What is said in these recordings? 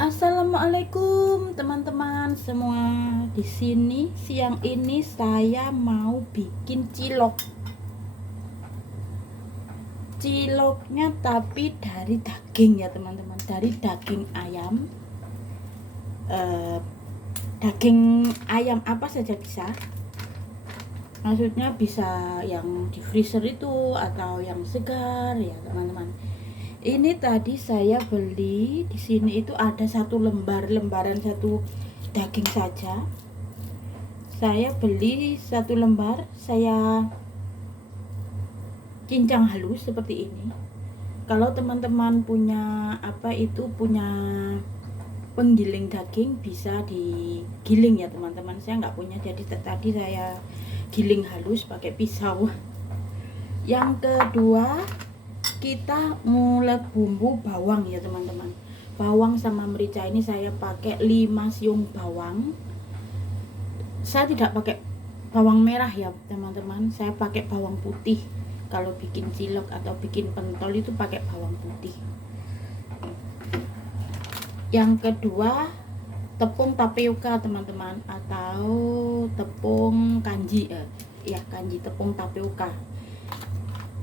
Assalamualaikum teman-teman semua. Di sini siang ini saya mau bikin cilok. Ciloknya tapi dari daging ya teman-teman, dari daging ayam. Daging ayam apa saja bisa. Maksudnya bisa yang di freezer itu atau yang segar ya teman-teman. Ini tadi saya beli di sini itu ada satu lembaran satu daging saja. Saya beli satu lembar, saya cincang halus seperti ini. Kalau teman-teman punya punya penggiling daging, bisa digiling ya teman-teman. Saya nggak punya, jadi tadi saya giling halus pakai pisau. Yang kedua, kita mulai bumbu bawang ya teman-teman. Bawang sama merica ini saya pakai 5 siung bawang. Saya tidak pakai bawang merah ya teman-teman, saya pakai bawang putih. Kalau bikin cilok atau bikin pentol itu pakai bawang putih. Yang kedua, tepung tapioka teman-teman, atau tepung kanji kanji, tepung tapioka.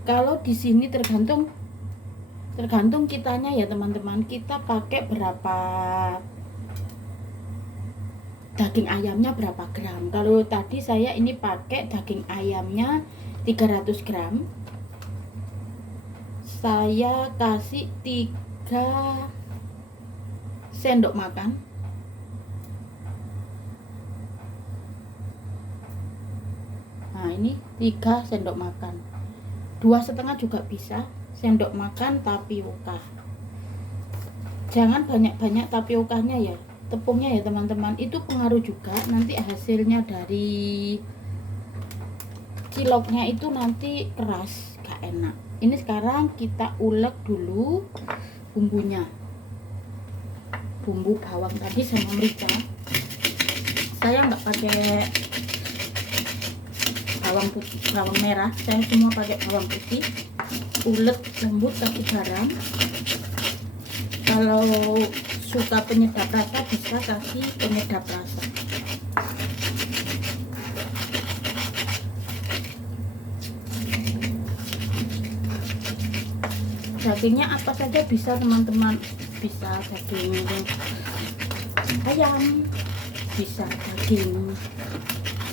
Kalau di sini tergantung kitanya ya teman-teman, kita pakai berapa daging ayamnya, berapa gram. Kalau tadi saya ini pakai daging ayamnya 300 gram. Saya kasih 3 sendok makan. Nah, ini 3 sendok makan. 2,5 juga bisa sendok makan tapioka. Jangan banyak-banyak tapiokanya ya, tepungnya ya teman-teman. Itu pengaruh juga nanti hasilnya dari ciloknya itu nanti keras, gak enak. Ini sekarang kita ulek dulu bumbunya. Bumbu bawang tadi sama merica. Saya nggak pakai bawang merah, saya semua pakai bawang putih. Ulek lembut, kasih garam. Kalau suka penyedap rasa bisa kasih penyedap rasa. Dagingnya apa saja bisa teman-teman, bisa daging ayam, bisa daging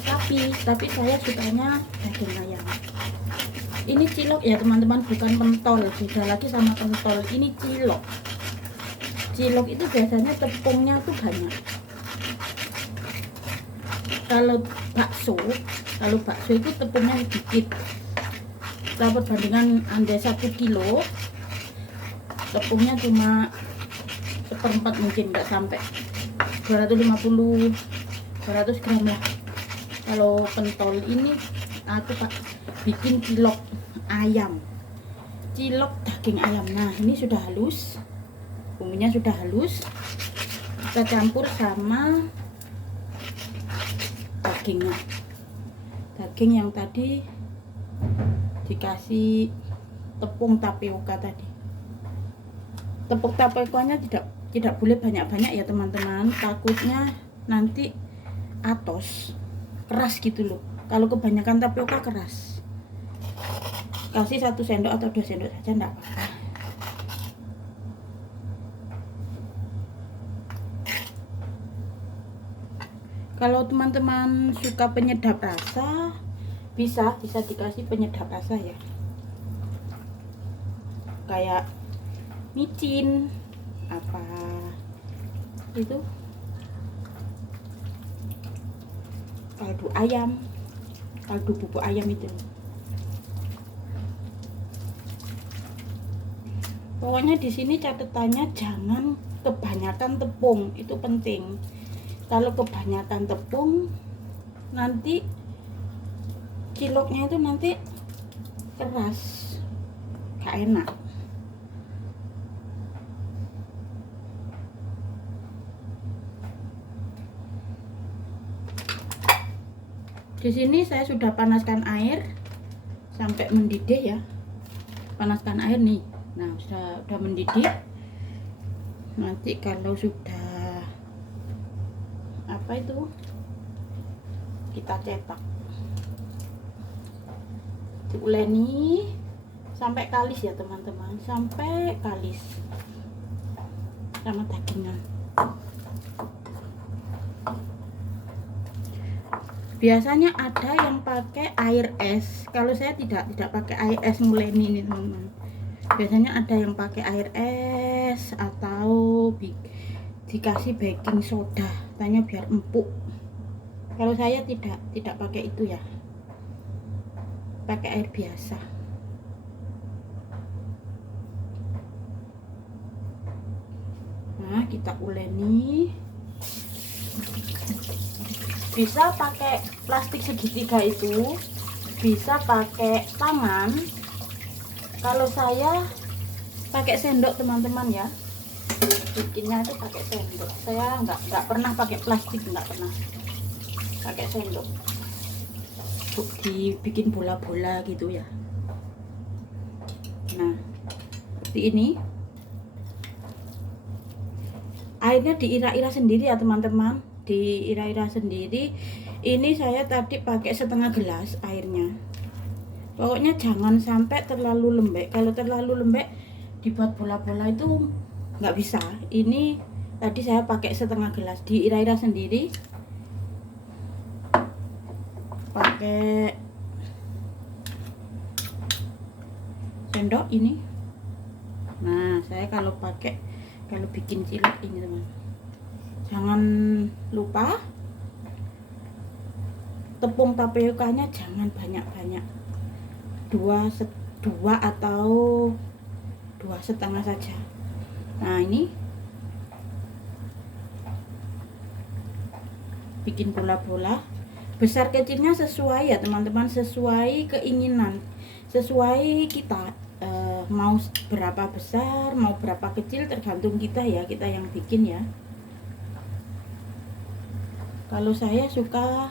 sapi, tapi saya sukanya daging ayam. Ini cilok ya teman-teman, bukan pentol, beda lagi sama pentol. Ini cilok. Cilok itu biasanya tepungnya tuh banyak. Kalau bakso itu tepungnya sedikit. Kalau perbandingan andai 1 kilo, tepungnya cuma 1/4 mungkin, nggak sampai 250 200 gram lah. Kalau pentol ini aku bikin cilok ayam, cilok daging ayam. Nah, ini sudah halus, bumbunya sudah halus, kita campur sama dagingnya. Daging yang tadi dikasih tepung tapioka tadi. Tepung tapiokanya tidak boleh banyak-banyak ya teman-teman, takutnya nanti atos, keras gitu loh. Kalau kebanyakan tapioka keras. Kasih 1 sendok atau 2 sendok saja, enggak apa-apa. Kalau teman-teman suka penyedap rasa, bisa dikasih penyedap rasa ya, kayak micin apa itu, kaldu ayam, kaldu bubuk ayam itu. Pokoknya di sini catatannya jangan kebanyakan tepung, itu penting. Kalau kebanyakan tepung nanti ciloknya itu nanti keras, gak enak. Di sini saya sudah panaskan air sampai mendidih ya. Panaskan air nih. Nah, sudah mendidih. Nanti kalau sudah apa itu kita cetak, diuleni sampai kalis ya teman-teman, sampai kalis sama dagingnya. Biasanya ada yang pakai air es, kalau saya tidak pakai air es nguleni ini teman-teman. Biasanya ada yang pakai air es atau dikasih baking soda, tanya biar empuk. Kalau saya tidak pakai itu ya, pakai air biasa. Nah, kita uleni. Bisa pakai plastik segitiga itu, bisa pakai tangan. Kalau saya pakai sendok teman-teman ya, bikinnya itu pakai sendok. Saya nggak pernah pakai plastik, nggak pernah pakai sendok untuk dibikin bola-bola gitu ya. Nah, seperti ini. Airnya diira-ira sendiri ya teman-teman, diira-ira sendiri. Ini saya tadi pakai setengah gelas airnya. Pokoknya jangan sampai terlalu lembek. Kalau terlalu lembek dibuat bola-bola itu nggak bisa. Ini tadi saya pakai setengah gelas, diira-ira sendiri. Pakai sendok ini. Nah, saya kalau bikin cilok ini teman, jangan lupa tepung tapioka-nya jangan banyak-banyak, dua atau 2,5 saja. Nah, ini bikin bola-bola, besar kecilnya sesuai ya teman-teman, sesuai keinginan, sesuai kita mau berapa besar, mau berapa kecil, tergantung kita ya, kita yang bikin ya. Kalau saya suka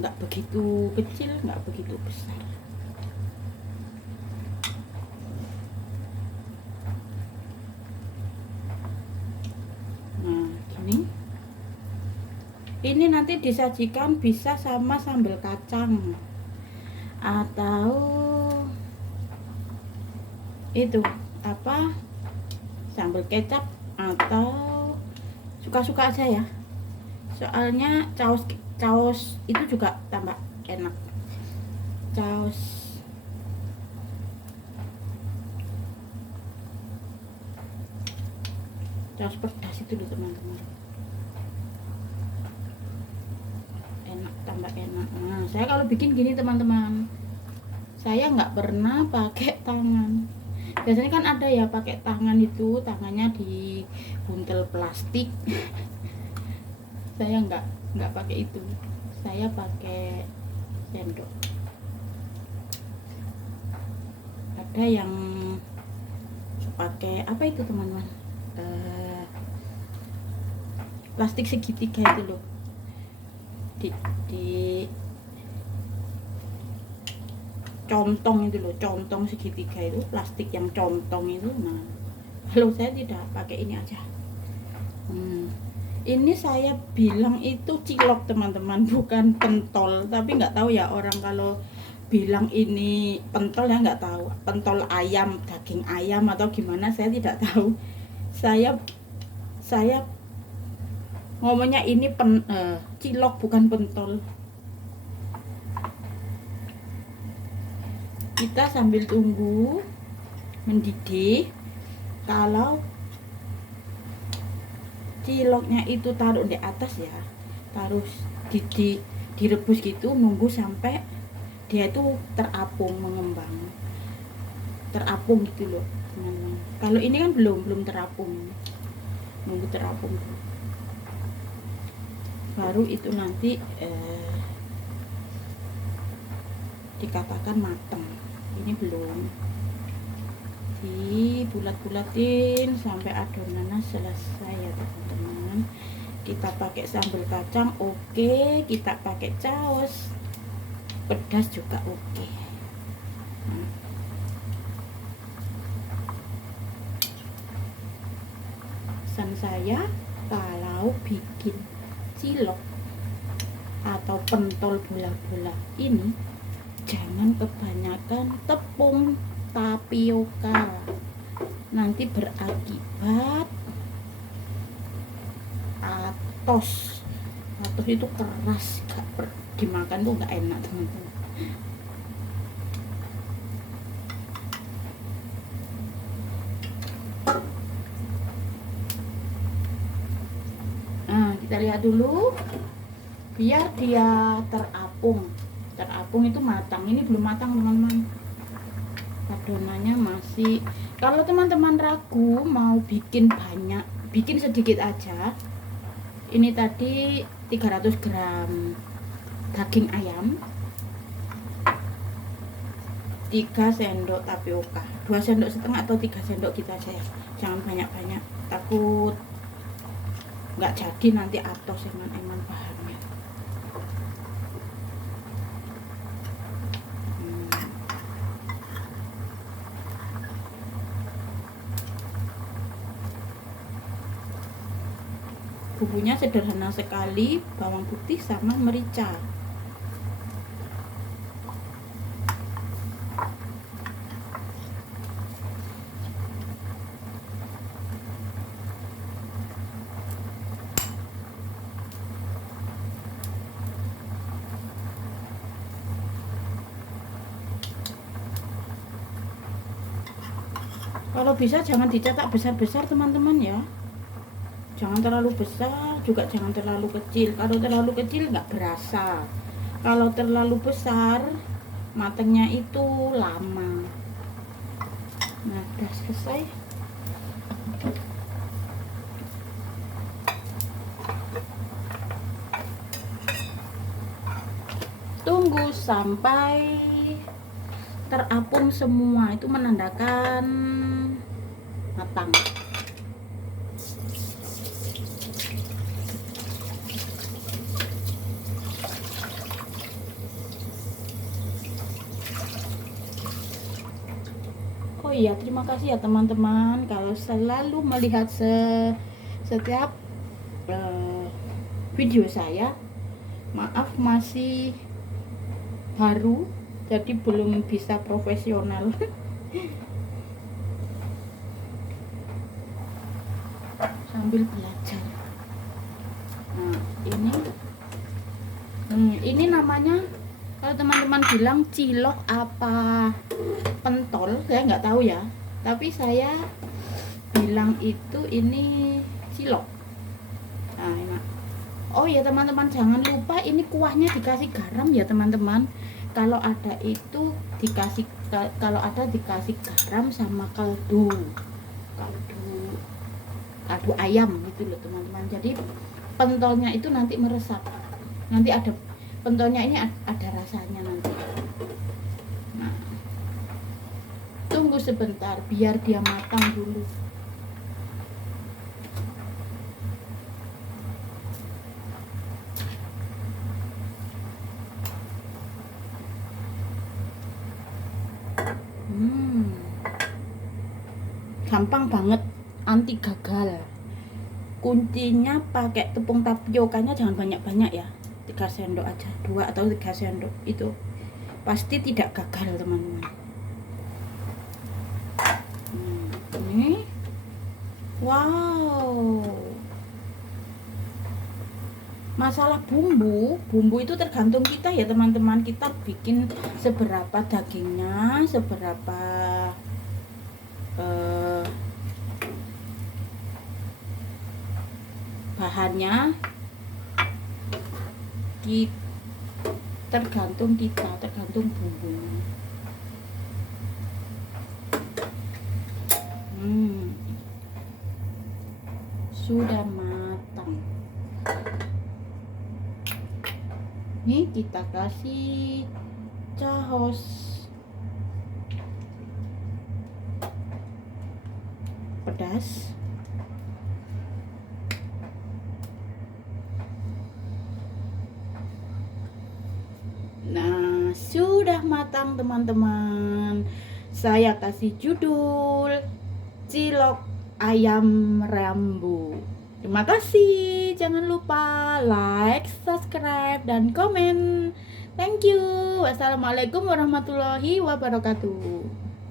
nggak begitu kecil, nggak begitu besar. Nah, gini. Ini nanti disajikan bisa sama sambal kacang atau itu apa, sambal kecap, atau suka-suka aja ya. Soalnya caos itu juga tambah enak. Caos pedas itu loh teman-teman, enak, tambah enak. Nah, saya kalau bikin gini teman-teman, saya nggak pernah pakai tangan. Biasanya kan ada ya pakai tangan, itu tangannya di buntel plastik. Saya nggak pakai itu, saya pakai sendok. Ada yang pakai apa itu teman-teman, plastik segitiga itu loh, di contong itu loh, contong segitiga itu, plastik yang contong itu. Nah, kalau saya tidak pakai ini aja. Ini saya bilang itu cilok teman-teman, bukan pentol. Tapi nggak tahu ya orang kalau bilang ini pentol ya, nggak tahu pentol ayam, daging ayam atau gimana, saya tidak tahu. Saya ngomongnya ini cilok, bukan pentol. Kita sambil tunggu mendidih. Kalau ciloknya itu taruh di atas ya, taruh direbus gitu, nunggu sampai dia itu terapung, mengembang, terapung gitu loh teman-teman. Kalau ini kan belum terapung, nunggu terapung dulu, baru itu nanti dikatakan matang. Ini belum, dibulat-bulatin sampai adonannya selesai ya teman-teman. Kita pakai sambal kacang oke, kita pakai caos pedas juga oke. pesan saya kalau bikin cilok atau pentol bola-bola ini jangan kebanyakan tepung tapioka, nanti berakibat atos itu keras, dimakan tuh nggak enak teman-teman. Nah, kita lihat dulu biar dia terapung itu matang. Ini belum matang teman-teman, adonannya masih. Kalau teman-teman ragu mau bikin banyak, bikin sedikit aja. Ini tadi 300 gram daging ayam, 3 sendok tapioka, 2 sendok setengah atau 3 sendok kita aja ya, jangan banyak-banyak, takut nggak jadi nanti atos eman bahannya. Bumbunya sederhana sekali, bawang putih sama merica. Kalau bisa jangan dicetak besar-besar teman-teman ya, jangan terlalu besar juga jangan terlalu kecil. Kalau terlalu kecil nggak berasa, kalau terlalu besar matangnya itu lama. Nah, udah selesai. Tunggu sampai terapung semua, itu menandakan matang. Oh iya, terima kasih ya teman-teman kalau selalu melihat setiap video saya. Maaf masih baru, jadi belum bisa profesional. Sambil belajar. Nah, ini namanya, kalau teman-teman bilang cilok apa pentol, saya nggak tahu ya, tapi saya bilang itu ini cilok. Nah, enak. Oh ya teman-teman, jangan lupa ini kuahnya dikasih garam ya teman-teman. Kalau ada itu dikasih, kalau ada dikasih garam sama kaldu ayam gitu loh teman-teman. Jadi pentolnya itu nanti meresap, nanti ada pentolnya ini ada rasanya nanti. Nah, tunggu sebentar biar dia matang dulu. Gampang banget, anti gagal. Kuncinya pakai tepung tapiokanya jangan banyak-banyak ya, 3 sendok aja, 2 atau 3 sendok, itu pasti tidak gagal teman-teman. Ini wow, masalah bumbu itu tergantung kita ya teman-teman. Kita bikin seberapa dagingnya, seberapa bahannya, tergantung kita, tergantung bumbunya. Sudah matang. Ini kita kasih cahos pedas. Nah, sudah matang teman-teman. Saya kasih judul cilok ayam rambu. Terima kasih. Jangan lupa like, subscribe, dan komen. Thank you. Wassalamualaikum warahmatullahi wabarakatuh.